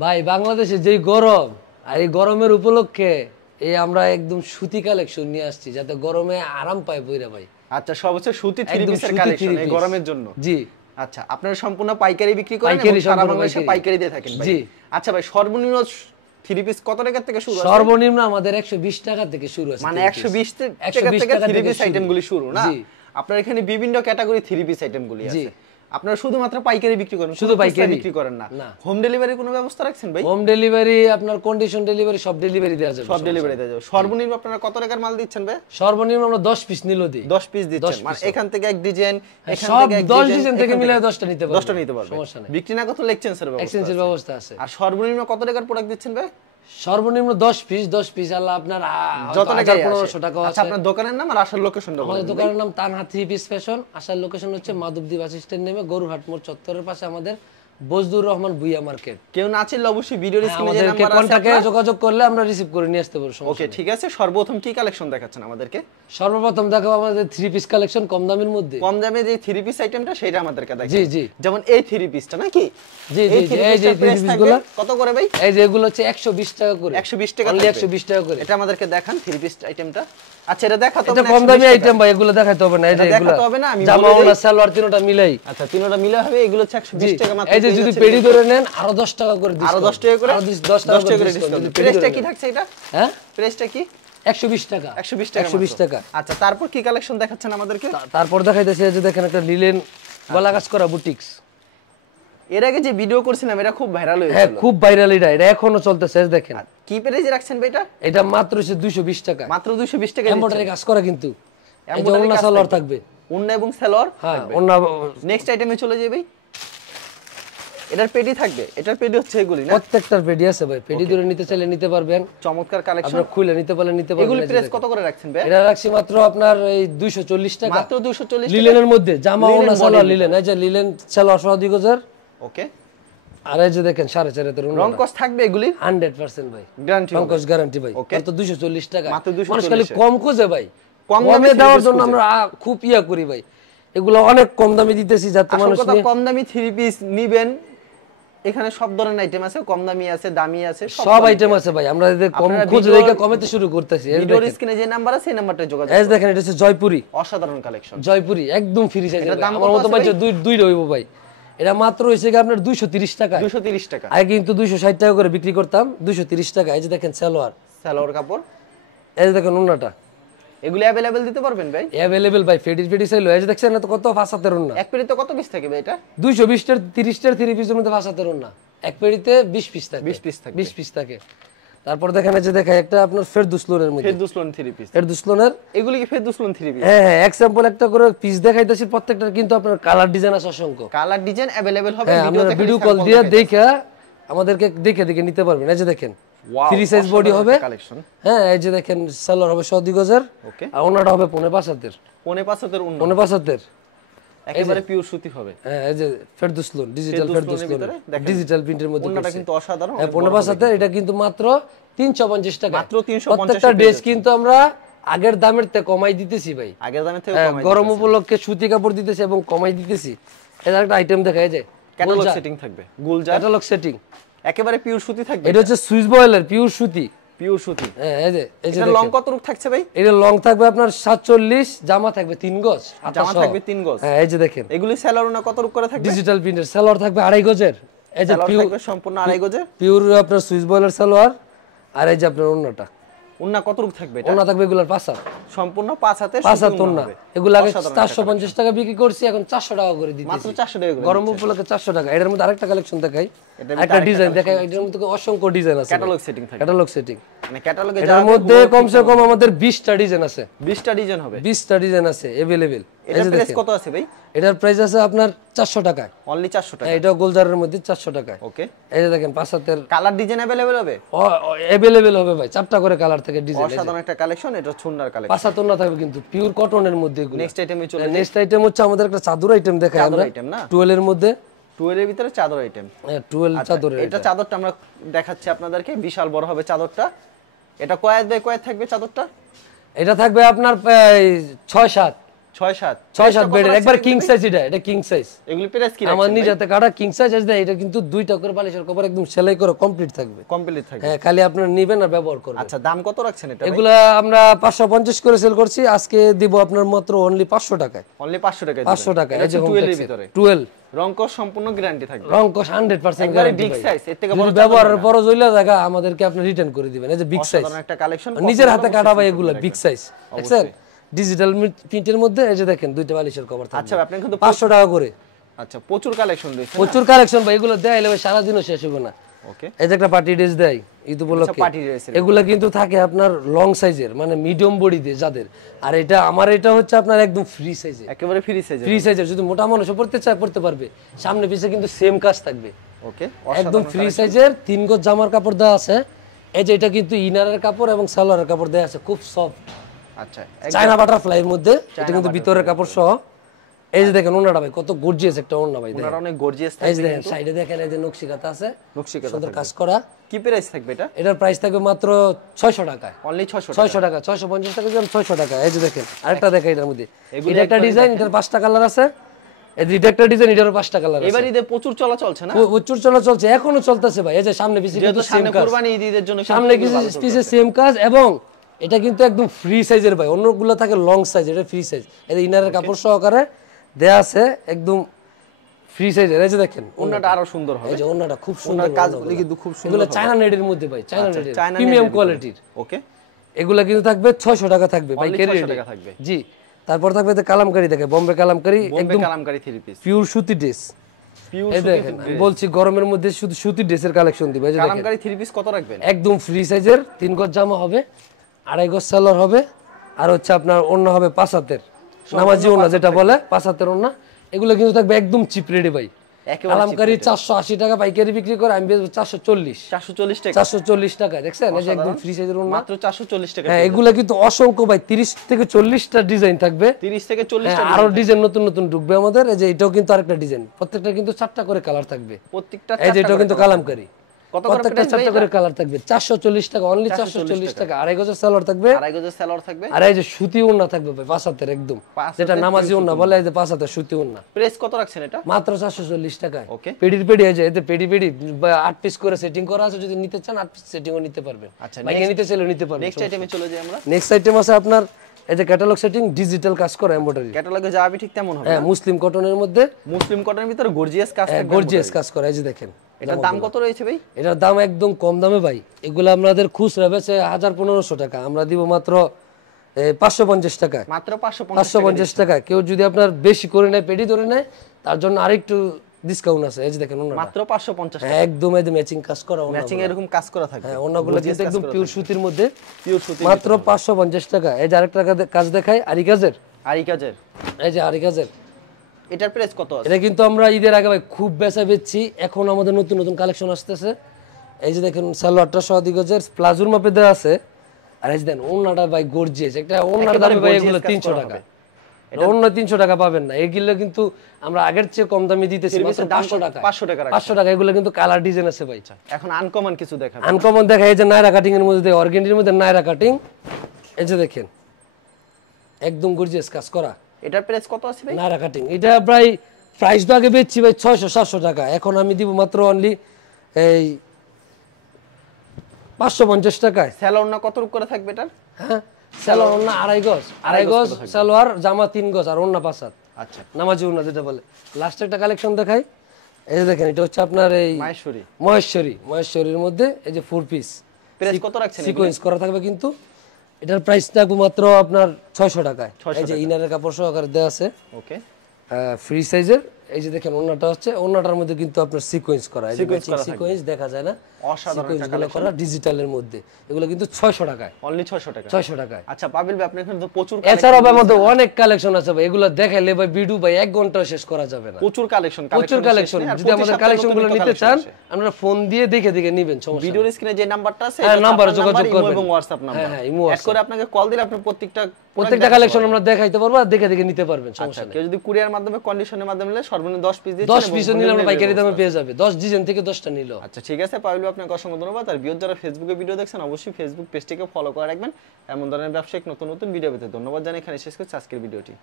ভাই বাংলাদেশে যেই গরম, আর এই গরমের উপলক্ষে এই আমরা একদম সুতি কালেকশন নিয়ে আসছি যাতে গরমে আরাম পায় বইরা ভাই। আচ্ছা, সব হচ্ছে সুতি থ্রি একদম পিসের সুতি কালেকশন three এই piece। গরমের জন্য। জি আচ্ছা, আপনারা সম্পূর্ণ পাইকারি বিক্রি করেন পাইকারি, এবং সারা সম্পূর্ণ বাংলাদেশে পাইকারি। পাইকারি দিয়ে থাকেন ভাই? জি। আচ্ছা ভাই, সর্বনিম্ন থ্রি পিস কত টাকা থেকে শুরু আছে? সর্বনিম্ন আমাদের 120 টাকা থেকে শুরু আছে। মানে three 120 piece। টাকা 120 থেকে থ্রি থেকে পিস আইটেমগুলি শুরু না? জি আপনার এখানে বিভিন্ন ক্যাটাগরি থ্রি পিস আইটেমগুলি জি। আছে। আপনারা শুধুমাত্র পাইকারি বিক্রি করেন, শুধু পাইকারি বিক্রি করেন না? না। হোম ডেলিভারির কোনো ব্যবস্থা রাখছেন ভাই? হোম ডেলিভারি, আপনার কন্ডিশন ডেলিভারি, সব ডেলিভারি দেওয়া যাবে। সব ডেলিভারি দেওয়া যাবে। সর্বনিম্ন আপনারা কত টাকার মাল দিচ্ছেন ভাই? সর্বনিম্ন আমরা 10 পিস নিলো দিই। 10 পিস দিচ্ছেন, মানে এখান থেকে এক ডিজাইন, এখান সব থেকে এক 10 ডিজাইন, ডিজাইন থেকে এখান মিলে 10টা নিতে পারবে। 10টা নিতে পারবে। সমস্যা নেই। বিক্রি না করতে এক্সচেঞ্জের ব্যবস্থা এক্সচেঞ্জের আছে। ব্যবস্থা আছে। আর সর্বনিম্ন কত টাকার প্রোডাক্ট দিচ্ছেন ভাই? সর্বনিম্ন 10 পিস আল্লাহ আপনার যত টাকাই 1500 টাকা আচ্ছা, আছে। আপনার দোকানের নাম আর আসার লোকেশনটা বলেন। আমাদের দোকানের নাম তানহা থ্রি পিস ফ্যাশন। আসার লোকেশন হচ্ছে মাধবদী বাস স্ট্যান্ড নেমে গরুহাট মোড় চত্বরের পাশে আমাদের বজদুর রহমান ভুইয়া মার্কেট। কেউ না চিনলে অবশ্যই ভিডিওর স্ক্রিনে যে আমাদেরকে নাম্বার আছে কন্টাক্টে যোগাযোগ করলে আমরা রিসিভ করে নিয়ে আসতে পারবো। ওকে, ঠিক আছে। সর্বপ্রথম কি কালেকশন দেখাচ্ছেন আমাদেরকে? সর্বপ্রথম দেখাবো আমাদের থ্রি পিস কালেকশন কম দামের মধ্যে। কম দামে যে থ্রি পিস আইটেমটা সেটা আমাদেরকে দেখান। জি জি। যেমন এই থ্রি পিসটা নাকি? জি জি, এই থ্রি এই যে পিসটার থ্রি প্রাইস পিসগুলো কত করে ভাই? এই যে এগুলো হচ্ছে 120 টাকা করে। 120 টাকা, অনলি 120 টাকা করে। এটা আমাদেরকে দেখান থ্রি পিস আইটেমটা। আচ্ছা, এটা দেখাতে হবে এটা না? কম দামি আইটেম ভাই, এগুলো দেখাতে হবে না। এই যে এটা এগুলো দেখাতে হবে না, আমি জামা বলে দেই। ওনা সালোয়ার তিনটা মিলাই। আচ্ছা, তিনটা মিলে হবে। এগুলো হচ্ছে 120 টাকা মাত্র। এই যে যদি পেডি ধরে নেন আরো 10 টাকা করে ডিসকাউন্ট। আরো 10 টাকা করে? আরো 10 টাকা করে ডিসকাউন্ট। ডিসকাউন্ট। প্রাইসটা কি থাকছে এটা? হ্যাঁ, প্রাইসটা কি? 120 টাকা। 120 টাকা। 120 টাকা। আচ্ছা, তারপর কি কালেকশন দেখাচ্ছেন আমাদেরকে? তারপর দেখাইতেছে যে দেখেন একটা লিলেন গলা কাজ করা বুটিক্স। এর আগে যে ভিডিও করছিলাম এটা খুব ভাইরাল হ্যাঁ, হয়েছিল। খুব ভাইরাল এটা এখনো চলতেছে। এই দেখেন কি প্রাইসে রাখছেন ভাই এটা? এটা মাত্র হচ্ছে 220 টাকা। মাত্র 220 টাকা। এমব্রয়ডারি কাজ করা কিন্তু। এই যে এমব্রয়ডারি ওনা কাজ সালোয়ার থাকবে। ওন্না এবং সালোয়ার হ্যাঁ, থাকবে। ওনা নেক্সট আইটেমে চলে যাই ভাই। এটার পেডি থাকবে। এটার পেডি হচ্ছে এগুলি না? প্রত্যেকটার পেডি আছে ভাই। পেডি ধরে নিতে চাইলে নিতে পারবেন। চমৎকার কালেকশন। আপনারা খুলে নিতে পারলে নিতে পারবেন। এগুলি এই যে প্রাইস দেখেন। কত করে রাখছেন ভাই? এটা রাখছি মাত্র আপনার এই 240 টাকা। মাত্র 240 টাকা। লিলেনের মধ্যে জামা লিলেন ওনা body সালোয়ার র লিলেন। এই যে লিলেন সালোয়ার সহ 2000। ওকে। আর এই যে দেখেন 5.5 এর রং কস থাকবে এগুলি? 100% ভাই। গ্যারান্টি রং কস গ্যারান্টি ভাই। ওকে। মাত্র 240 টাকা। মাত্র 240 মানুষ খালি কম খোঁজে ভাই। কম দামে কমে three দেওয়ার piece জন্য খোঁজে। আমরা খুব ইয়া করি ভাই। এগুলো অনেক কম দামে দিতেছি যাতে আসল মানুষ কথা, নিয়ে- কম দামি থ্রি পিস নিবেন। এখানে সব ধরনের আইটেম আছে, কম দামি আছে, দামি আছে, সব আইটেম আছে ভাই। আমরা এদের কম আপনারা খোঁজ ভিডিওর- রেখে কমেতে শুরু করতেছি। এই ভিডিওর দেখেন। স্ক্রিনে যে নাম্বার আছে সেই নাম্বারটা যোগাযোগ এই করুন। দেখেন এটা হচ্ছে জয়পুরি। অসাধারণ কালেকশন। জয়পুরি একদম ফ্রি সাইজ। এটার দাম আমার কত মতো আছে ভাই ভাই? দুই রইব ভাই। এটা মাত্র হইছে কি আপনার 230 টাকা। 230 টাকা। আগে কিন্তু 260 টাকা করে বিক্রি করতাম। 230 টাকা। এই যে দেখেন সালোয়ার। সালোয়ার কাপড়। এই যে দেখেন ওন্নাটা। এগুলি अवेलेबल দিতে পারবেন ভাই? अवेलेबल ভাই। ফেডি চাইলো। এই যে দেখছেন না তো কত 5 ওন্না। এক পেড়িতে কত পিস থাকে ভাই এটা? 220 টার 30 টার 3 পিসের মধ্যে 5 ওন্না। এক পেড়িতে 20 পিস থাকে। 20 পিস থাকে। 20 পিস থাকে। তারপর দেখেন এই যে দেখায় একটা আপনার ফেরদৌস লোনের মধ্যে। Ferdous loan three piece. Ferdous লোনের। এগুলি কি ফেরদৌস লোন থ্রি পিস? হ্যাঁ হ্যাঁ, এক্সাম্পল একটা করে পিস দেখাইতেছি। প্রত্যেকটার কিন্তু আপনার কালার ডিজাইন আছে অসংখ্য। কালার ডিজাইন अवेलेबल হবে। হ্যাঁ, আপনারা ভিডিও কল দিয়ে দেখে আমাদেরকে দেখে নিতে পারবেন। এই যে দেখেন ফ্রি সাইজ বডি হবে। কালেকশন। হ্যাঁ, এই যে দেখেন সালোয়ার হবে 2000। ওকে। আর ওনাটা হবে 5.5 5.5 উন্নত। 5.5। একেবারে পিওর সুতি হবে। হ্যাঁ, এই যে ফেরদৌস লোন, ডিজিটাল ফেরদৌস ফেরদৌস লোনের লোন, ভিতরে দেখেন। ডিজিটাল প্রিন্টের মধ্যে উন্নতটা করছে। কিন্তু অসাধারণ। হ্যাঁ, 5.5। এটা কিন্তু মাত্র 350 টাকা। মাত্র 350 প্রত্যেকটা ড্রেস কিন্তু আমরা আগের দামের থেকে কমাই দিতেছি ভাই। আগের দামের থেকে হ্যাঁ, কমাই। গরম উপলক্ষে সুতি কাপড় দিতেছি এবং কমাই দিতেছি। এটা একটা আইটেম দেখায় যে ক্যাটালগ সেটিং থাকবে। গুলজার। Catalogue setting. একেবারে পিওর সুতি থাকবে। এটা হচ্ছে সুইস বয়েলের পিওর সুতি। পিওর সুতি। হ্যাঁ, এই যে এটা লং কত রূপ থাকছে ভাই? এটা লং থাকবে আপনার 47, জামা থাকবে 3 গজ। জামা থাকবে 3 গজ। হ্যাঁ, এই যে দেখেন এগুলি সালোয়ার না কত রূপ করে থাকবে? ডিজিটাল প্রিন্টের সালোয়ার থাকবে 2.5 গজের। এই যে সালোয়ার পিওর থাকবে সম্পূর্ণ 2.5 গজে। পিওর আপনার সুইস বয়েলের সালোয়ার। আর এই যে আপনার ওন্নাটা। উন্না কত রূপ থাকবে এটা? ওন্না থাকবে এগুলার 5 হাত। সম্পূর্ণ 5 হাতে 5 হাত ওন্না। এগুলো আগে অসাধারণ 450 টাকা বিক্রি করছি, এখন 400 টাকা করে দিতেছি। মাত্র 400 টাকা করে। গরম উপলক্ষে 400 টাকা। এটার মধ্যে আরেকটা কালেকশন দেখাই। এটার একটা ডিজাইন দেখাই। এটার মধ্যে অসংখ্য ডিজাইন আছে। ক্যাটালগ সেটিং থাকবে। Catalogue setting. মানে ক্যাটালগে এটার মধ্যে কমসে কম আমাদের 20টা ডিজাইন আছে। 20টা ডিজাইন হবে। 20টা ডিজাইন আছে अवेलेबल। এটার প্রাইস কত আছে ভাই? এটার প্রাইস আছে আপনার 400 টাকা। অনলি 400 টাকা। এটা গোলজারের মধ্যে 400 টাকা। ওকে। এই যে দেখেন 5 হাতের কালার ডিজাইন अवेलेबल হবে? अवेलेबल হবে ভাই। 4টা করে কালার থেকে ডিজাইন। অসাধারণ একটা কালেকশন। এটা ছুন্নার কালেকশন। 5 হাত ওন্না থাকবে কিন্তু পিওর কটনের মধ্যে এগুলো। নেক্সট আইটেমে চলে। নেক্সট আইটেম হচ্ছে আমাদের একটা চাদর আইটেম দেখাই চাদর আমরা। আইটেম না? 12 এর মধ্যে। 12 এর ভিতরে চাদর আইটেম। হ্যাঁ, 12 চাদরের। এটা চাদরটা আমরা দেখাচ্ছি আপনাদেরকে। বিশাল বড় হবে চাদরটা। এটা কয়েক বাই কয়েক থাকবে চাদরটা? এটা থাকবে আপনার 6-7। 6-7 বেডের একবার কিং সাইজ, এটা কিং সাইজ। এগুলি প্রাইস কি আমার নিজ হাতে কাটা কিং সাইজ আছে, এটা কিন্তু দুইটা করে বালিশের কভার একদম সেলাই করে কমপ্লিট থাকবে। হ্যাঁ, খালি আপনারা নেবেন আর ব্যবহার করবেন। আচ্ছা, দাম কত রাখছেন এটা? এগুলা আমরা 550 করে সেল করছি, আজকে দিব আপনার মাত্র অনলি 500 টাকায়। অনলি 500 টাকায়? 500 টাকা। এই যে 12 এর ভিতরে 12 রংকশ সম্পূর্ণ গ্যারান্টি থাকবে। রংকশ 100% একবারে গ্যারান্টি। বিগ সাইজ, এর থেকে বড় ব্যবহারের পর জইলা জায়গা আমাদেরকে আপনি রিটার্ন করে দিবেন। এই যে বিগ সাইজ, সাধারণ একটা কালেকশন, নিজের হাতে কাটা ভাই, এগুলা বিগ সাইজ দেখছেন, ডিজিটাল প্রিন্টের মধ্যে। এই যে দেখেন দুইটা বালিশের কভার থাকবে। আচ্ছা, আপনি কিন্তু 500 টাকা করে। আচ্ছা, প্রচুর কালেকশন দিয়েছেন। প্রচুর কালেকশন ভাই, এগুলো দেখাইলে ভাই সারা দিনও শেষ হবে না। ওকে, এই যে একটা পার্টি ড্রেস দেয় ঈদ উপলক্ষে, এগুলা কিন্তু থাকে আপনার লং সাইজের, মানে মিডিয়াম বডি দিয়ে যাদের। আর এটা আমার এটা হচ্ছে আপনার একদম ফ্রি সাইজে, একেবারে ফ্রি সাইজে। ফ্রি সাইজের যদি মোটা মানুষ পড়তে চায় পড়তে পারবে, সামনে পিছে কিন্তু সেম কাজ থাকবে। ওকে, একদম ফ্রি সাইজের 3 গজ জামার কাপড় দেওয়া আছে। এই যে এটা কিন্তু ইনারের কাপড় এবং সালোয়ারের কাপড় দেওয়া আছে, খুব সফট। আচ্ছা, চায়না বাটারফ্লাই এর মধ্যে, এটা কিন্তু ভিতরের কাপড় সহ। এই যে দেখেন ওন্নাটা ভাই, কত গর্জিয়াস একটা ওন্না ভাই, ওন্নাটা অনেক গর্জিয়াস থাকবে। এই যে দেখেন সাইডে দেখেন, এই যে নকশিকাতা আছে, নকশিকাতা সুন্দর কাজ করা। কি প্রাইস থাকবে এটা? এটার প্রাইস থাকবে মাত্র 600 টাকায়। অনলি 600 টাকা, 650 টাকা দিলাম 600 টাকা। এই যে দেখেন আরেকটা দেখেন, এটার মধ্যে এটা একটা ডিজাইন, এটার 5টা কালার আছে। এটা একটা ডিজাইন, এটারও 5টা কালার আছে। এবার ঈদে প্রচুর চলা চলছে না? প্রচুর চলা চলছে, এখনো চলতেছে ভাই। এই যে সামনে পিছে কিন্তু সেম কাজ, কুরবানি ঈদের জন্য সামনে পিছে সেম কাজ। এবং এটা কিন্তু একদম ফ্রি সাইজের ভাই, অন্যগুলো থাকে লং সাইজ, এটা ফ্রি সাইজ। এই ইনারের কাপড় সহকারে দেয়া আছে, একদম ফ্রি সাইজের। এই যে দেখেন ওন্নাটা আরো সুন্দর হবে। এই যে ওন্নাটা খুব সুন্দর, কাজগুলো কিন্তু খুব সুন্দর। এগুলো চায়না নেটের মধ্যে ভাই, চায়না নেটের প্রিমিয়াম কোয়ালিটির। ওকে, এগুলা কিন্তু থাকবে 600 টাকা থাকবে ভাই, 600 টাকা থাকবে। জি, তারপর থাকবে কালামকারী, থাকে বোম্বে কালামকারী, একদম কালামকারী 3 পিস পিওর সুতি ড্রেস। পিওর দেখেন বলছি গরমের মধ্যে শুধু সুতি ড্রেসের কালেকশন দিবে। এই যে কালামকারী 3 পিস কত রাখবেন? একদম ফ্রি সাইজের 3 গজ জামা হবে, 2.5 গজ সালোয়ার হবে, আর হচ্ছে আপনার ওন্না হবে 5 হাতের, নামাজি ওন্না যেটা বলে 5 হাতের ওন্না। এগুলো কিন্তু থাকবে একদম চিপ রেটে ভাই। কালামকারী 480 টাকা পাইকারি বিক্রি করে, আমি বেচবো 440 টাকা। 440 টাকা দেখছেন, এই যে একদম ফ্রি সাইজের ওন্না, মাত্র 440 টাকা। হ্যাঁ, এগুলা কিন্তু অসংখ্য ভাই, 30 থেকে 40টা ডিজাইন থাকবে। 30 থেকে 40টা আরো ডিজাইন নতুন নতুন ঢুকবে আমাদের। এই যে এটাও কিন্তু আরেকটা ডিজাইন, প্রত্যেকটা কিন্তু 4টা করে কালার থাকবে। প্রত্যেকটা এই যে এটাও কিন্তু কালামকারী, কত করে প্রত্যেকটা 4টা করে কালার থাকবে। 440 টাকা, অনলি 440 টাকা। 2.5 গজের সালোয়ার থাকবে, 2.5 গজের সালোয়ার থাকবে। আর এই যে সুতি ওন্না থাকবে ভাই, 5 হাতের একদম, যেটা নামাজি ওন্না বলে। এই যে 5 হাতের সুতি ওন্না, প্রাইস কত রাখছেন এটা? মাত্র 440 টাকায়। ওকে, পেডি এই যে এতে পেডি 8 পিস করে সেটিং করা আছে, যদি নিতে চান 8 পিস সেটিংও নিতে পারবেন। আচ্ছা, বাইকে নিতে চাইলে নিতে পারবেন। নেক্সট আইটেমে চলে যাই আমরা। নেক্সট আইটেম আছে আপনার এই যে ক্যাটালগ সেটিং, ডিজিটাল কাজ করা এমব্রয়ডারি। ক্যাটালগে যাবে ঠিক তেমন হবে। হ্যাঁ, মুসলিম কটনের মধ্যে, মুসলিম কটনের ভিতরে গর্জিয়াস কাজ থাকবে, গর্জিয়াস কাজ করা। এই যে দেখেন, এটার দাম কত রয়েছে ভাই? এটার দাম একদম কম দামে ভাই। এগুলো আমাদের খুচরা বেচে 1500 টাকা, আমরা দিব মাত্র 550 টাকায়। মাত্র 550 টাকা। কেউ যদি আপনার বেশি করে নেয়, পেডি ধরে নেয়, তার জন্য আরেকটু ডিসকাউন্ট আছে। এই যে দেখেন ওন্নাটা মাত্র 550 টাকা। একদম ম্যাচিং কাজ করা ওন্না, ম্যাচিং এরকম কাজ করা থাকবে। হ্যাঁ, ওন্নাগুলো কিন্তু একদম পিওর সুতির মধ্যে, পিওর সুতি, মাত্র 550 টাকা। এই যে আরেকটা কাজ দেখাই, আরি কাজের। এই যে আরি কাজের, এটার প্রাইস কত আছে? এটা কিন্তু আমরা ঈদের আগে ভাই খুব বেচা বেচছি, এখন আমাদের নতুন নতুন কালেকশন আসতেছে। এই যে দেখেন সালোয়ারটা 2.5 গজের প্লাজোর মাপে দেওয়া আছে। আর এই যে দেন ওন্নাটা ভাই গর্জিয়াস একটা ওন্নার দাম ভাই, এগুলো 300 টাকা। অন্য 300 টাকা পাবেন না, এগুলো কিন্তু আমরা আগের চেয়ে কম দামে দিতেছি, মাত্র 500 টাকা। 500 টাকা। এগুলো কিন্তু কালার ডিজাইন আছে ভাই। এখন আনকমন কিছু দেখাবেন? আনকমন দেখা, এই যে নায়রা কাটিং এর মধ্যে, অর্গেন্ডির মধ্যে নায়রা কাটিং। এই যে দেখেন একদম গর্জিয়াস কাজ করা। এটার প্রাইস কত আছে ভাই? নায়রা কাটিং, এটা প্রাইস তো আগে বেচছি ভাই 600-700 টাকা, এখন আমি দিব মাত্র অনলি এই 550 টাকায়। সালোয়ার না কত করে থাকবে এটার? হ্যাঁ, সালোয়ার ওন্না 2.5 গজ সালোয়ার, জামা 3 গজ, আর ওন্না 5 হাত। আচ্ছা, নামাজি ওন্না যেটা বলে। লাস্ট একটা কালেকশন দেখাই, এই যে দেখেন, এটা হচ্ছে আপনার এই মহেশ্বরীর মধ্যে, এই যে 4 পিস। প্রাইস কত রাখছেন? সিকোয়েন্স করা থাকবে, কিন্তু এটার প্রাইস থাকবে মাত্র আপনার 600 টাকায়। এই যে ইনারের কাপড় সহকারে দেওয়া আছে, ওকে, ফ্রি সাইজের। এই যে দেখেন ওন্নাটা হচ্ছে, ওন্নাটার মধ্যে কিন্তু আপনার সিকোয়েন্স করা, এই যে সিকোয়েন্স দেখা যায় না, অসাধারণ একটা কালেকশন করা ডিজিটালের মধ্যে। এগুলো কিন্তু 600 টাকায়, অনলি 600 টাকা। 600 টাকায়। আচ্ছা পাবিল ভাই, আপনার এখানে তো প্রচুর এছাড়াও আমাদের অনেক কালেকশন আছে ভাই, এগুলো দেখাইলে ভাই ভিডিও ভাই 1 ঘন্টা শেষ করা যাবে না। প্রচুর কালেকশন। যদি আমাদের কালেকশনগুলো নিতে চান, আপনারা ফোন দিয়ে দেখে নেবেন, সমস্যা নেই। ভিডিওর স্ক্রিনে যে নাম্বারটা আছে, হ্যাঁ, নাম্বারে যোগাযোগ করবেন, এবং WhatsApp নাম্বার। হ্যাঁ, ইমো অ্যাড করে আপনাকে কল দিলে আপনি প্রত্যেকটা কালেকশন আমরা দেখাইতে পারবো, আর দেখে নিতে পারবেন, সমস্যা নেই। কেউ যদি কুরিয়ার মাধ্যমে, কন্ডিশনের মাধ্যমে নিলে সর্বনিম্ন 10 পিস দিতে, 10 পিস নিলে আমরা পাইকারি দামে পেয়ে যাবে, 10 ডিজাইন থেকে 10টা নিল। আচ্ছা ঠিক আছে পাবিল ভাই, আপনাকে অসংখ্য ধন্যবাদ। আর ভিউয়ার যারা ফেসবুকে ভিডিও দেখছেন, অবশ্যই ফেসবুক পেজটিকে ফলো করে রাখবেন এমন ধরনের ব্যবসায়িক নতুন নতুন ভিডিও পেতে। ধন্যবাদ জানাই, এখানে শেষ করছি আজকের ভিডিওটি।